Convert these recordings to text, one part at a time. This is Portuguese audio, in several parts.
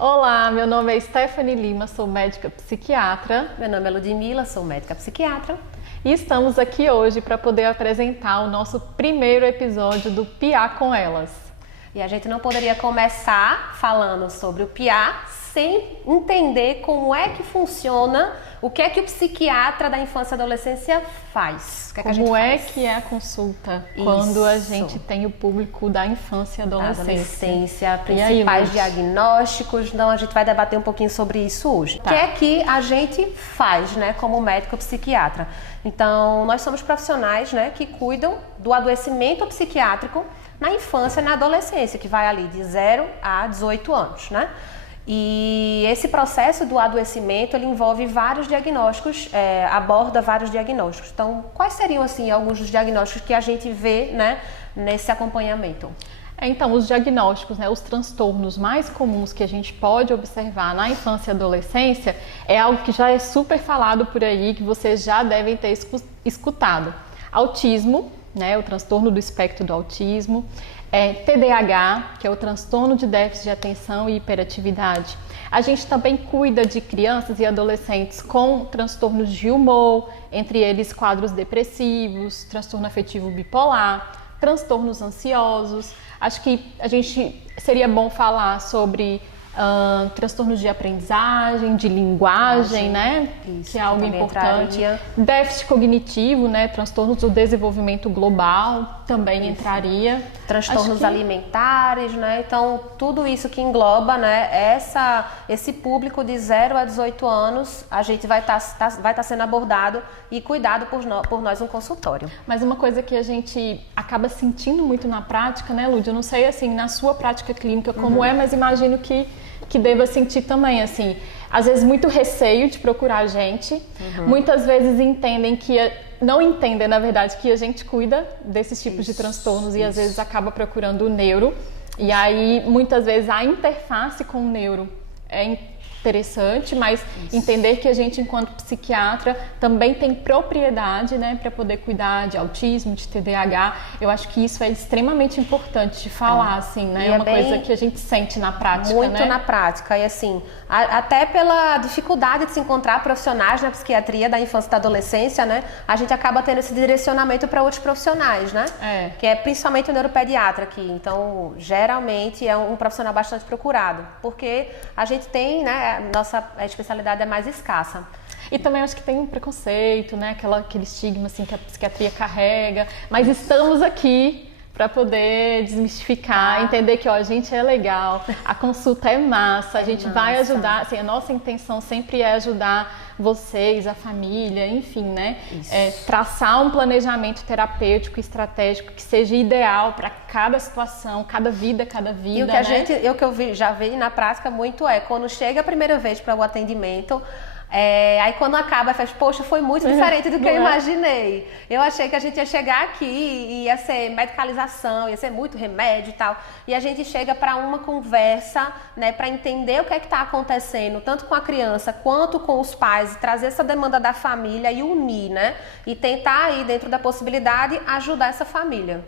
Olá, meu nome é Stephanie Lima, sou médica psiquiatra. Meu nome é Ludmila, sou médica psiquiatra. E estamos aqui hoje para poder apresentar o nosso primeiro episódio do PIA com Elas. E a gente não poderia começar falando sobre o PIA sem entender como é que funciona, o que é que o psiquiatra da infância e adolescência faz. Como é que é a consulta quando a gente tem o público da infância e adolescência? Principais diagnósticos, então a gente vai debater um pouquinho sobre isso hoje. Tá. O que é que a gente faz, né, como médico psiquiatra? Então, nós somos profissionais, né, que cuidam do adoecimento psiquiátrico na infância e na adolescência, que vai ali de 0 a 18 anos, né? E esse processo do adoecimento, ele envolve vários diagnósticos, aborda vários diagnósticos. Então, quais seriam, assim, alguns dos diagnósticos que a gente vê, né, nesse acompanhamento? Então, os diagnósticos, né, os transtornos mais comuns que a gente pode observar na infância e adolescência é algo que já é super falado por aí, que vocês já devem ter escutado. Autismo, né, o transtorno do espectro do autismo, TDAH, que é o transtorno de déficit de atenção e hiperatividade. A gente também cuida de crianças e adolescentes com transtornos de humor, entre eles quadros depressivos, transtorno afetivo bipolar, transtornos ansiosos. Acho que a gente seria bom falar sobre transtornos de aprendizagem, de linguagem, né? Isso, que é algo importante. Entraria. Déficit cognitivo, né? Transtornos do desenvolvimento global também entraria. Transtornos alimentares, né? Então, tudo isso que engloba, né, esse público de 0 a 18 anos, a gente vai estar sendo abordado e cuidado por nós no consultório. Mas uma coisa que a gente acaba sentindo muito na prática, né, Lud? Eu não sei, assim, na sua prática clínica como é, mas imagino que deva sentir também, assim, às vezes muito receio de procurar a gente, muitas vezes não entendem, na verdade, que a gente cuida desses tipos de transtornos e às vezes acaba procurando o neuro, e aí muitas vezes a interface com o neuro é interessante, mas entender que a gente, enquanto psiquiatra, também tem propriedade, né, para poder cuidar de autismo, de TDAH. Eu acho que isso é extremamente importante de falar, assim, né? É uma coisa que a gente sente na prática, muito né? na prática. E assim, até pela dificuldade de se encontrar profissionais na psiquiatria da infância e da adolescência, né? A gente acaba tendo esse direcionamento para outros profissionais, né? Que é principalmente o neuropediatra aqui. Então, geralmente é um profissional bastante procurado, porque a gente tem, né, nossa especialidade é mais escassa. E também acho que tem um preconceito, né? Aquele estigma assim que a psiquiatria carrega, mas estamos aqui para poder desmistificar, entender que a gente é legal, a consulta é massa, a gente vai ajudar, assim, a nossa intenção sempre é ajudar vocês, a família, enfim, né? Traçar um planejamento terapêutico, estratégico que seja ideal para cada situação, cada vida, E o que eu já vi na prática muito quando chega a primeira vez para o atendimento, aí quando acaba, faz, poxa, foi muito diferente do que eu imaginei. Eu achei que a gente ia chegar aqui e ia ser medicalização, ia ser muito remédio e tal. E a gente chega para uma conversa, né, para entender o que é que está acontecendo, tanto com a criança quanto com os pais, e trazer essa demanda da família e unir, né? E tentar aí, dentro da possibilidade, ajudar essa família.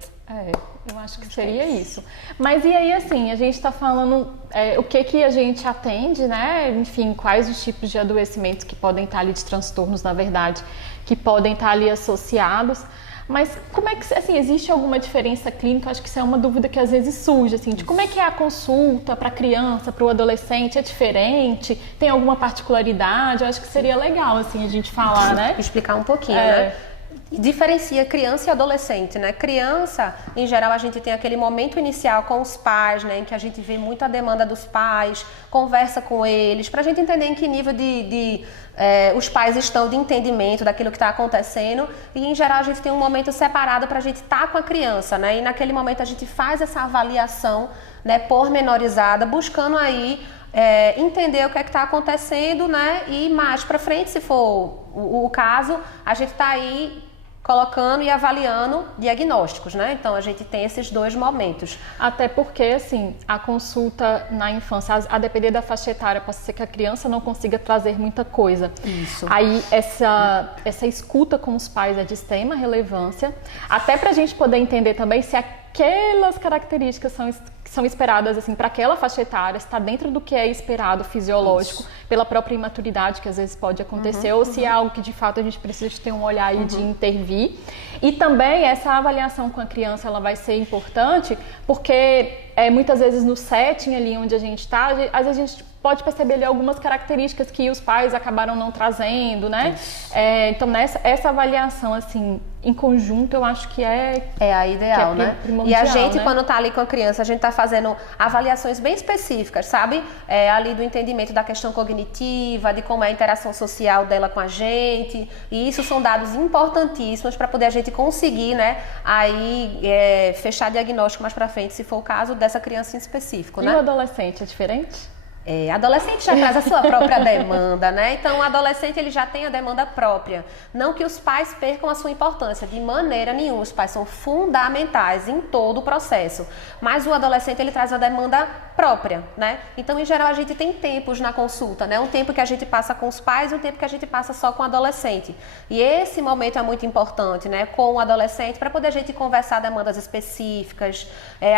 Eu acho que seria isso. Mas e aí, assim, a gente está falando o que a gente atende, né? Enfim, quais os tipos de adoecimentos que podem estar ali, de transtornos, na verdade, que podem estar ali associados. Mas como é que, assim, existe alguma diferença clínica? Eu acho que isso é uma dúvida que às vezes surge, assim, de como é que é a consulta para a criança, para o adolescente, é diferente? Tem alguma particularidade? Eu acho que seria legal, assim, a gente falar, né? Explicar um pouquinho, né? Diferencia criança e adolescente, né? Criança, em geral, a gente tem aquele momento inicial com os pais, né? Em que a gente vê muito a demanda dos pais, conversa com eles, pra gente entender em que nível os pais estão de entendimento daquilo que está acontecendo. E, em geral, a gente tem um momento separado pra gente estar com a criança, né? E naquele momento a gente faz essa avaliação, né, pormenorizada, buscando aí entender o que é que está acontecendo, né? E mais pra frente, se for o caso, a gente está aí colocando e avaliando diagnósticos, né? Então a gente tem esses dois momentos. Até porque, assim, a consulta na infância, a depender da faixa etária, pode ser que a criança não consiga trazer muita coisa. Isso. Aí essa escuta com os pais é de extrema relevância, até pra gente poder entender também se aquelas características são esperadas assim para aquela faixa etária, está dentro do que é esperado fisiológico, pela própria imaturidade que às vezes pode acontecer, ou se é algo que de fato a gente precisa de ter um olhar aí de intervir. E também essa avaliação com a criança, ela vai ser importante porque muitas vezes no setting ali onde a gente está, às vezes a gente pode perceber ali algumas características que os pais acabaram não trazendo, né? Então, essa avaliação, assim, em conjunto, eu acho que é a ideal, né? E a gente, né? quando tá ali com a criança, a gente tá fazendo avaliações bem específicas, sabe? Ali do entendimento da questão cognitiva, de como é a interação social dela com a gente. E isso são dados importantíssimos para poder a gente conseguir, né? Aí, fechar diagnóstico mais para frente, se for o caso dessa criança em específico, né? E o adolescente é diferente? Adolescente já traz a sua própria demanda, né? Então, o adolescente ele já tem a demanda própria. Não que os pais percam a sua importância, de maneira nenhuma. Os pais são fundamentais em todo o processo. Mas o adolescente ele traz a demanda própria, né? Então, em geral, a gente tem tempos na consulta, né? Um tempo que a gente passa com os pais e um tempo que a gente passa só com o adolescente. E esse momento é muito importante, né? Com o adolescente, para poder a gente conversar demandas específicas.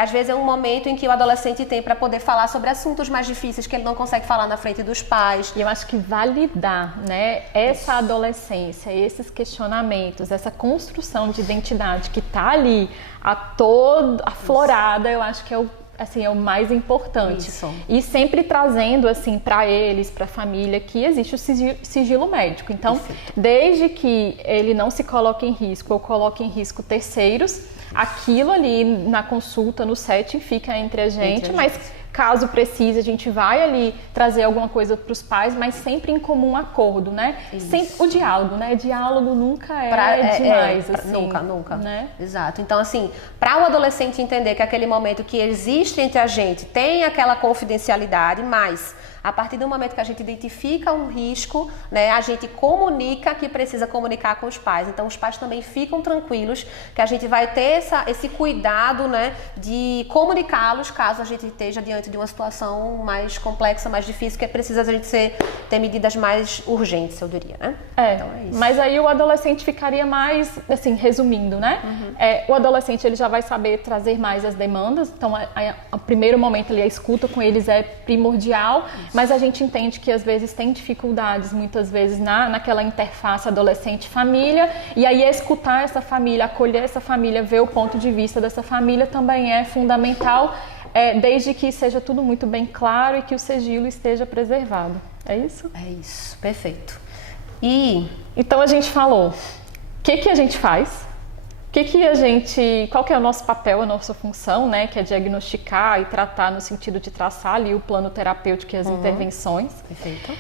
Às vezes é um momento em que o adolescente tem para poder falar sobre assuntos mais difíceis que ele não consegue falar na frente dos pais. E eu acho que validar, né, essa adolescência, esses questionamentos, essa construção de identidade que está ali aflorada, eu acho que é o mais importante. Isso. E sempre trazendo assim para eles, para a família, que existe o sigilo médico. Então, desde que ele não se coloque em risco ou coloque em risco terceiros, aquilo ali na consulta, no setting, fica entre a gente, mas caso precise, a gente vai ali trazer alguma coisa para os pais, mas sempre em comum acordo, né? Sempre o diálogo, né? Diálogo nunca demais, assim. Nunca. Né? Exato. Então, assim, para o adolescente entender que aquele momento que existe entre a gente tem aquela confidencialidade, mas a partir do momento que a gente identifica um risco, né, a gente comunica que precisa comunicar com os pais. Então, os pais também ficam tranquilos que a gente vai ter esse cuidado, né, de comunicá-los caso a gente esteja diante de uma situação mais complexa, mais difícil, que precisa a gente ter medidas mais urgentes, eu diria, né? Então, é isso. Mas aí o adolescente ficaria mais, assim, resumindo, né? O adolescente ele já vai saber trazer mais as demandas, então, o primeiro momento ali, a escuta com eles é primordial. Mas a gente entende que às vezes tem dificuldades, muitas vezes, naquela interface adolescente-família, e aí escutar essa família, acolher essa família, ver o ponto de vista dessa família também é fundamental, desde que seja tudo muito bem claro e que o sigilo esteja preservado. É isso? É isso, perfeito. Então a gente falou, o que a gente faz? Qual que é o nosso papel, a nossa função, né? Que é diagnosticar e tratar no sentido de traçar ali o plano terapêutico e as intervenções. Perfeito.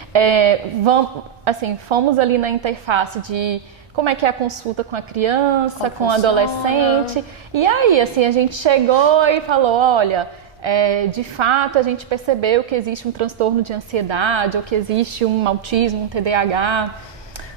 Fomos ali na interface de como é que é a consulta com a criança, com o adolescente. E aí, assim, a gente chegou e falou, olha, de fato a gente percebeu que existe um transtorno de ansiedade ou que existe um autismo, um TDAH.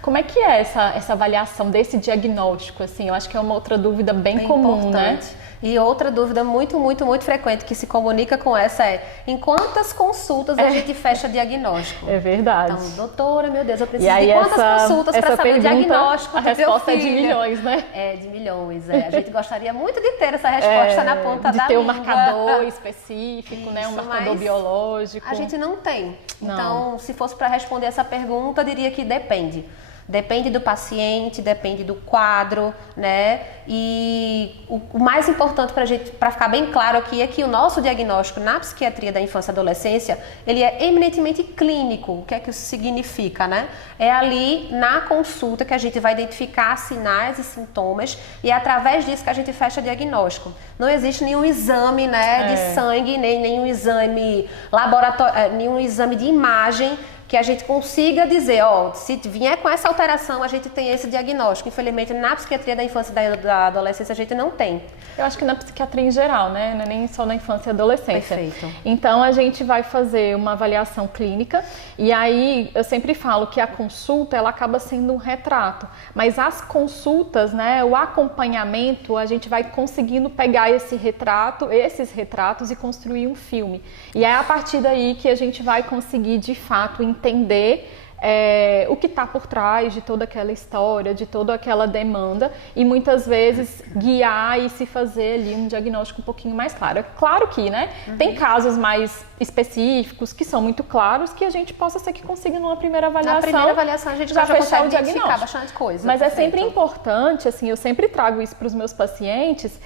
Como é que é essa avaliação desse diagnóstico? Assim, eu acho que é uma outra dúvida bem comum, importante, né? E outra dúvida muito, muito, muito frequente que se comunica com essa em quantas consultas a gente fecha diagnóstico? É verdade. Então, doutora, meu Deus, eu preciso de quantas consultas para saber o diagnóstico do teu filho? A resposta é de milhões, né? De milhões, A gente gostaria muito de ter essa resposta na ponta da língua. De ter um marcador específico, né? Um marcador biológico. A gente não tem. Então, se fosse para responder essa pergunta, eu diria que depende. Depende do paciente, depende do quadro, né? E o mais importante para ficar bem claro aqui é que o nosso diagnóstico na psiquiatria da infância e adolescência, ele é eminentemente clínico. O que é que isso significa, né? É ali na consulta que a gente vai identificar sinais e sintomas e é através disso que a gente fecha diagnóstico. Não existe nenhum exame, né, de sangue, nem nenhum exame laboratório, nenhum exame de imagem que a gente consiga dizer, se vier com essa alteração, a gente tem esse diagnóstico. Infelizmente, na psiquiatria da infância e da adolescência, a gente não tem. Eu acho que na psiquiatria em geral, né? Não é nem só na infância e adolescência. Perfeito. Então, a gente vai fazer uma avaliação clínica e aí eu sempre falo que a consulta, ela acaba sendo um retrato. Mas as consultas, né? O acompanhamento, a gente vai conseguindo pegar esses retratos e construir um filme. E é a partir daí que a gente vai conseguir, de fato, entender o que está por trás de toda aquela história, de toda aquela demanda e muitas vezes guiar e se fazer ali um diagnóstico um pouquinho mais claro. É claro que, né, tem casos mais específicos que são muito claros que a gente possa ser que consiga numa primeira avaliação. Na primeira avaliação a gente já fechar o diagnóstico, bastante coisa. Mas é sempre importante, assim, eu sempre trago isso para os meus pacientes,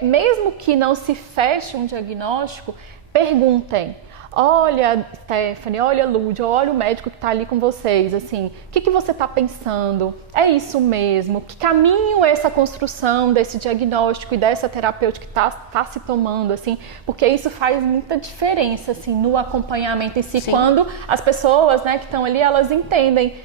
mesmo que não se feche um diagnóstico, perguntem. Olha, Stephanie, olha, Lúdia, olha o médico que está ali com vocês, assim, o que você está pensando? É isso mesmo? Que caminho é essa construção desse diagnóstico e dessa terapêutica que está se tomando, assim? Porque isso faz muita diferença, assim, no acompanhamento em si, Sim. quando as pessoas, né, que estão ali, elas entendem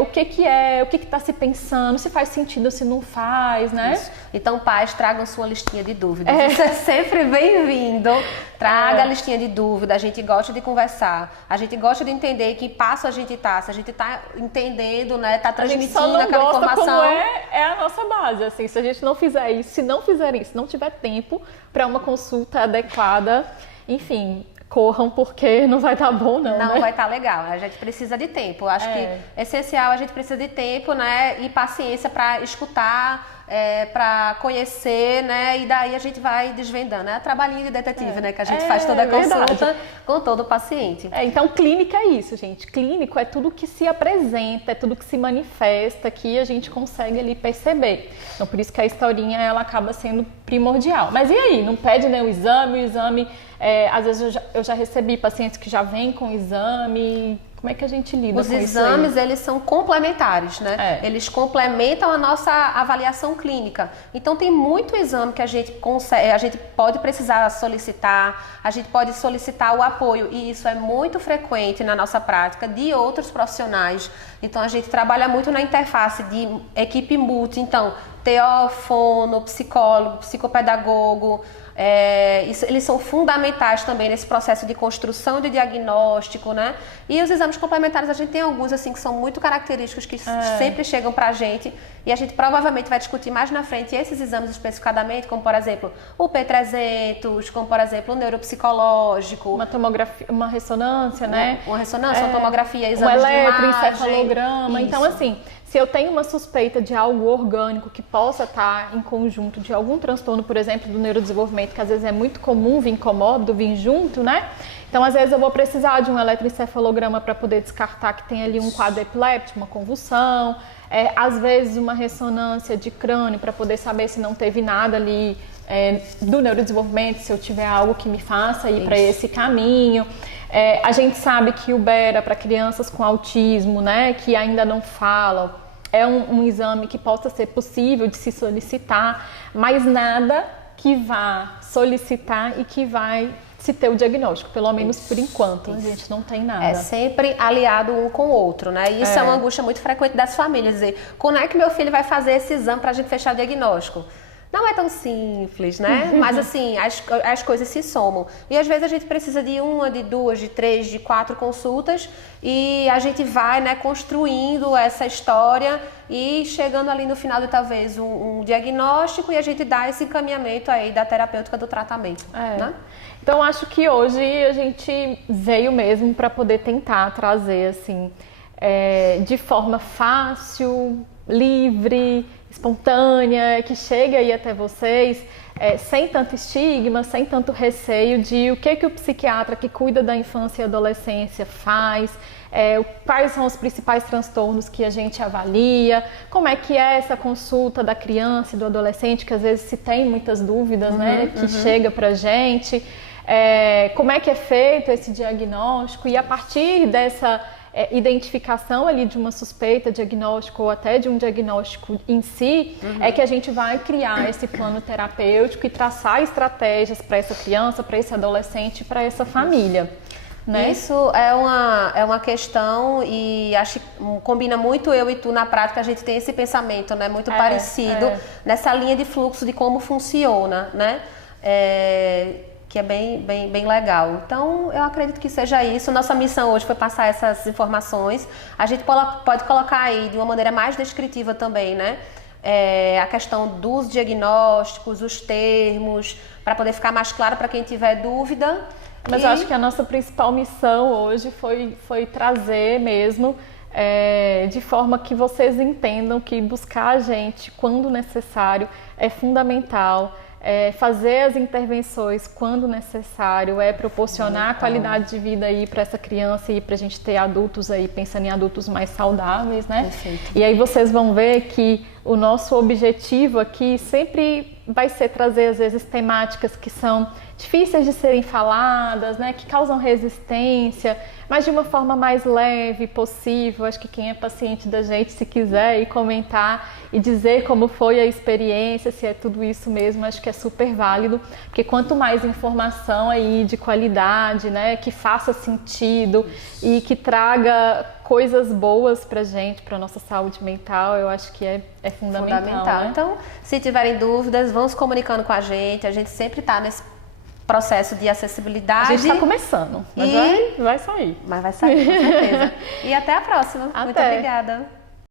o que está se pensando, se faz sentido, se não faz, né? Isso. Então, pais, tragam sua listinha de dúvidas. Isso é sempre bem-vindo. Traga a listinha de dúvidas. A gente gosta de conversar. A gente gosta de entender que passo a gente tá. Se a gente tá entendendo, né? Tá transmitindo aquela informação. Como é a nossa base. Assim, se a gente não fizer isso, se não fizerem isso, não tiver tempo para uma consulta adequada, enfim, corram porque não vai estar bom, não. Não né? vai estar legal. A gente precisa de tempo. Eu acho que é essencial, a gente precisa de tempo, né? E paciência para escutar, para conhecer, né? E daí a gente vai desvendando. É trabalhinho de detetive, né? Que a gente faz toda a consulta verdade. Com todo o paciente. Então, clínica é isso, gente. Clínico é tudo que se apresenta, é tudo que se manifesta, que a gente consegue ali perceber. Então, por isso que a historinha, ela acaba sendo primordial. Mas e aí? Não pede nem o exame, às vezes eu já recebi pacientes que já vêm com exame. Como é que a gente lida com isso? Os exames, eles são complementares, né? Eles complementam a nossa avaliação clínica. Então, tem muito exame que a gente pode precisar solicitar, a gente pode solicitar o apoio, e isso é muito frequente na nossa prática de outros profissionais. Então, a gente trabalha muito na interface de equipe multi, então, TO, fono, psicólogo, psicopedagogo. Eles são fundamentais também nesse processo de construção de diagnóstico, né? E os exames complementares, a gente tem alguns assim que são muito característicos, que sempre chegam pra gente, e a gente provavelmente vai discutir mais na frente esses exames especificadamente, como por exemplo o P300, como por exemplo o neuropsicológico, uma tomografia, uma ressonância, né? Uma ressonância, uma tomografia, exames um de imagem, eletroencefalograma. Então, assim, se eu tenho uma suspeita de algo orgânico que possa estar em conjunto de algum transtorno, por exemplo, do neurodesenvolvimento, que às vezes é muito comum vir comórbido, vir junto, né? Então, às vezes eu vou precisar de um eletroencefalograma para poder descartar que tem ali um quadro epiléptico, uma convulsão, às vezes uma ressonância de crânio para poder saber se não teve nada ali do neurodesenvolvimento, se eu tiver algo que me faça ir para esse caminho. A gente sabe que o BERA para crianças com autismo, né, que ainda não falam, é um exame que possa ser possível de se solicitar, mas nada que vá solicitar e que vai se ter o diagnóstico, pelo menos por enquanto. A gente não tem nada. É sempre aliado um com o outro, né? E isso é uma angústia muito frequente das famílias, dizer, quando é que meu filho vai fazer esse exame para a gente fechar o diagnóstico? Não é tão simples, né? Mas assim, as coisas se somam. E às vezes a gente precisa de uma, de duas, de três, de 4 consultas, e a gente vai, né, construindo essa história e chegando ali no final de talvez um diagnóstico, e a gente dá esse encaminhamento aí da terapêutica do tratamento, né? Então acho que hoje a gente veio mesmo para poder tentar trazer assim, de forma fácil, livre, espontânea, que chegue aí até vocês, sem tanto estigma, sem tanto receio de o que o psiquiatra que cuida da infância e adolescência faz, quais são os principais transtornos que a gente avalia, como é que é essa consulta da criança e do adolescente, que às vezes se tem muitas dúvidas, né, que chega pra gente, como é que é feito esse diagnóstico, e a partir dessa identificação ali de uma suspeita, diagnóstico ou até de um diagnóstico em si, é que a gente vai criar esse plano terapêutico e traçar estratégias para essa criança, para esse adolescente, para essa família. Né? Isso é uma questão, e acho que combina muito eu e tu na prática, a gente tem esse pensamento, né, muito parecido nessa linha de fluxo de como funciona, né? Que é bem legal. Então, eu acredito que seja isso. Nossa missão hoje foi passar essas informações. A gente pode colocar aí de uma maneira mais descritiva também, né? A questão dos diagnósticos, os termos, para poder ficar mais claro para quem tiver dúvida. Mas eu acho que a nossa principal missão hoje foi trazer mesmo, de forma que vocês entendam que buscar a gente quando necessário é fundamental. Fazer as intervenções quando necessário, proporcionar qualidade de vida aí para essa criança e para a gente ter adultos aí, pensando em adultos mais saudáveis, né? Perfeito. E aí vocês vão ver que o nosso objetivo aqui sempre vai ser trazer, às vezes, temáticas que são difíceis de serem faladas, né? Que causam resistência, mas de uma forma mais leve possível. Acho que quem é paciente da gente, se quiser ir comentar e dizer como foi a experiência, se é tudo isso mesmo, acho que é super válido, porque quanto mais informação aí de qualidade, né? Que faça sentido e que traga coisas boas pra gente, pra nossa saúde mental, eu acho que é fundamental. Né? Então, se tiverem dúvidas, vão se comunicando com a gente sempre está nesse processo de acessibilidade. A gente está começando, mas vai sair. Mas vai sair, com certeza. E até a próxima. Até. Muito obrigada.